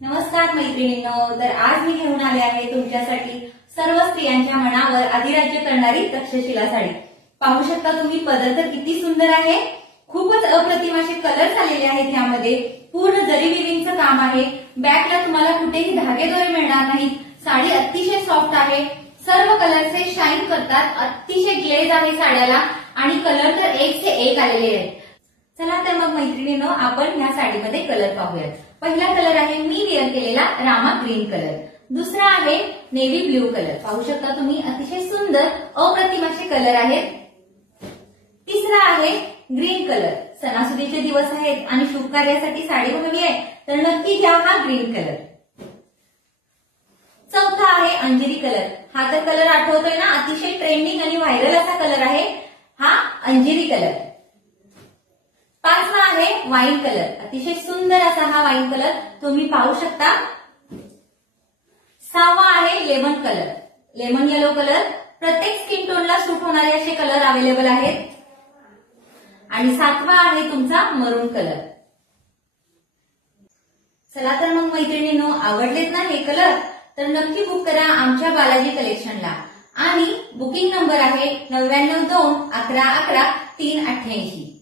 नमस्कार मैत्रिणींनो, तर आज मी घेऊन आले आहे तुमच्यासाठी सर्व स्त्रियांच्या मनावर अधिराज्य करणारी तक्षशिला साडी। पाहू शकता तुम्ही, पदर तर किती सुंदर आहे। खूपच अप्रतिम असे कलर्स आलेले आहेत। यामध्ये पूर्ण जरी विविंगचं काम आहे। बॅकला तुम्हाला कुठेही धागेदोरे मिळणार नाहीत। साडी अतिशय सॉफ्ट आहे। सर्व कलर्स हे शाईन करतात। अतिशय ग्लेज आहे साड्याला आणि कलर तर एक से एक आलेले आहेत। चला तर मग मैत्रिणींनो, आपण या साडीमध्ये कलर पाहूयात। पहिला कलर आहे मी वेअर केलेला रामा ग्रीन कलर, दुसरा आहे नेव्ही ब्ल्यू कलर। पाहू शकता तुम्ही, अतिशय सुंदर अप्रतिम असे कलर आहेत। तिसरा आहे ग्रीन कलर। सणासुदीचे दिवस आहेत आणि शुभ कार्यासाठी साडी हवी आहे तर नक्की घ्या हा ग्रीन कलर। चौथा आहे अंजिरी कलर। हा तर कलर आठवतोय ना, अतिशय ट्रेंडिंग आणि व्हायरल असा कलर आहे हा अंजिरी कलर। पाचवा आहे वाईन कलर। अतिशय सुंदर असा हा वाईन कलर तुम्ही पाहू शकता। सहावा आहे lemon colour, lemon yellow colour. प्रत्येक स्किन टोनला सूट होणारे असे कलर अवेलेबल आहेत। आणि सातवा आहे तुमचा मरून कलर। चला तर मग मैत्रिणींनो, आवडलेत ना हे कलर? तर नक्की बुक करा आमच्या बालाजी कलेक्शनला। आणि बुकिंग नंबर आहे 9921111388।